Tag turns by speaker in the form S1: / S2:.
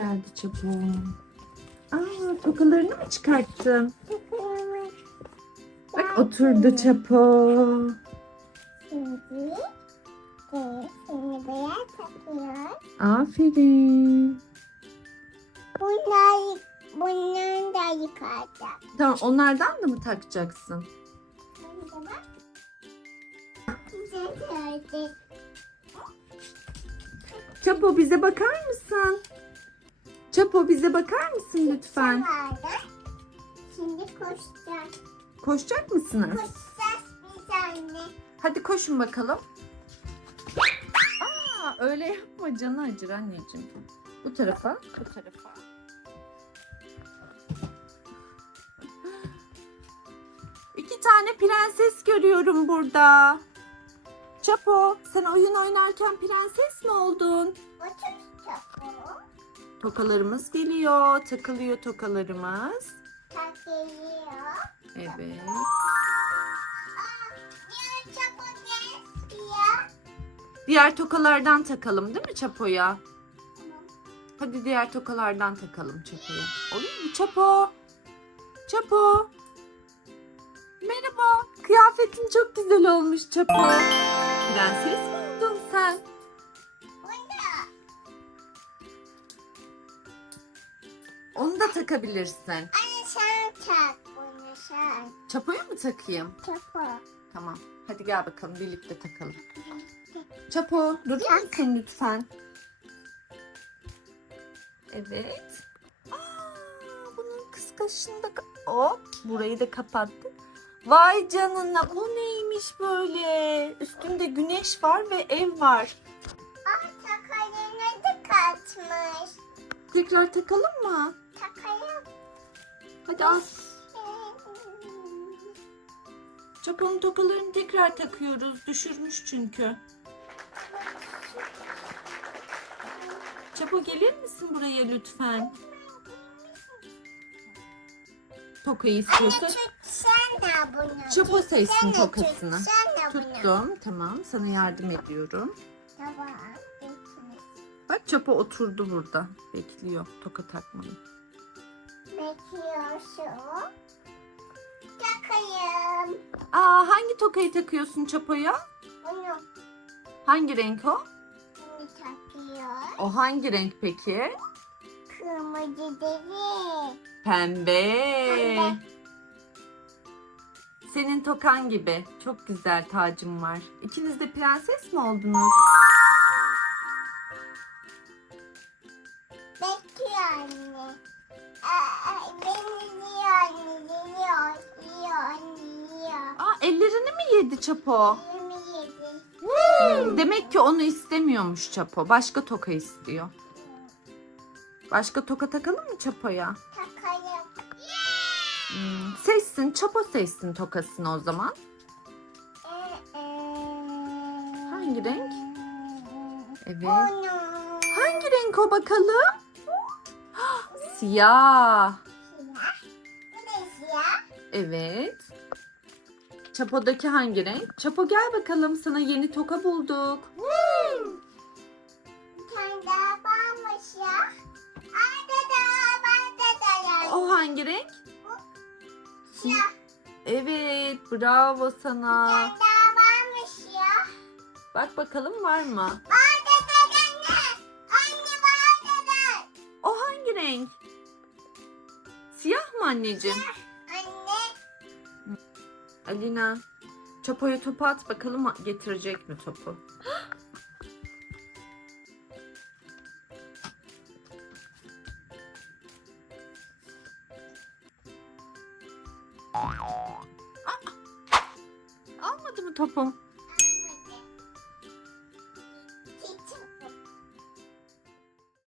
S1: geldi Çapo. Aa, tokalarını mı çıkarttın? Bak oturdu Çapo.
S2: Şimdi seni takıyor.
S1: Aferin.
S2: Bunlar, bunları da yıkayacağım.
S1: Tamam onlardan da mı takacaksın? Çapo bize bakar mısın? Çapo bize bakar mısın lütfen?
S2: Vardı. Şimdi koşacağız.
S1: Koşacak mısınız?
S2: Koşacağız biz anne.
S1: Hadi koşun bakalım. Aa, öyle yapma canı acır anneciğim. Bu tarafa, bu tarafa. İki tane prenses görüyorum burada. Çapo, sen oyun oynarken prenses mi oldun?
S2: Otur çabuk.
S1: Tokalarımız geliyor, takılıyor tokalarımız.
S2: Takıyor.
S1: Evet.
S2: Diğer
S1: tokalardan takalım değil mi Çapo'ya? Hadi diğer tokalardan takalım Çapo'ya. Olur mu Çapo? Çapo. Merhaba. Kıyafetin çok güzel olmuş Çapo. Prenses mi oldun sen? Onu da takabilirsin.
S2: Anne sen tak bunu sen.
S1: Çapo'ya mı takayım?
S2: Çabuk.
S1: Tamam. Hadi gel bakalım birlikte takalım. Çapo durur musun lütfen? Evet. Aa, bunun kıskaçını da... Hop burayı da kapattık. Vay canına bu neymiş böyle? Üstünde güneş var ve ev var.
S2: Aa takalına da kaçmış.
S1: Tekrar takalım mı?
S2: Takayım.
S1: Hadi al. Çapo'nun tokalarını tekrar takıyoruz. Düşürmüş çünkü. Çapo gelir misin buraya lütfen? Tokayı istiyorsa. Çapo seçsin tokasını. tuttum. Tamam sana yardım ediyorum.
S2: Tamam.
S1: Bak Çapo oturdu burada. Bekliyor toka takmayı.
S2: Bekliyorsun. Takayım.
S1: Aa hangi tokayı takıyorsun Çapo'ya?
S2: Bunu.
S1: Hangi renk o?
S2: Bunu takıyor.
S1: O hangi renk peki?
S2: Kırmızı değil.
S1: Pembe.
S2: Pembe.
S1: Senin tokan gibi. Çok güzel tacım var. İkiniz de prenses mi oldunuz?
S2: Bekliyor anne. Aa, beni yiyor anne. Yiyor. Yiyor anne. Yiyor.
S1: Aa ellerini mi yedi Çapo?
S2: Yirmi yedi.
S1: Demek ki onu istemiyormuş Çapo. Başka toka istiyor. Başka toka takalım mı Çapo'ya?
S2: Takayım.
S1: Hmm, seçsin. Çapo seçsin tokasını o zaman. Hangi renk? Evet.
S2: Onu.
S1: Hangi renk o bakalım? Siyah.
S2: Siyah. Bu da siyah.
S1: Evet. Çapo'daki hangi renk? Çapo gel bakalım sana yeni toka bulduk.
S2: Bir tane daha varmış ya. Arda da, ya.
S1: O hangi renk?
S2: Siyah.
S1: Evet, bravo
S2: Bir
S1: sana.
S2: tane daha varmış ya.
S1: Bak bakalım var mı?
S2: Arda da anne. Anne var Arda da.
S1: O hangi renk? Anneciğim?
S2: Anne.
S1: Alina, Çapo'ya topu at bakalım getirecek mi topu? Aa! Almadı mı topu?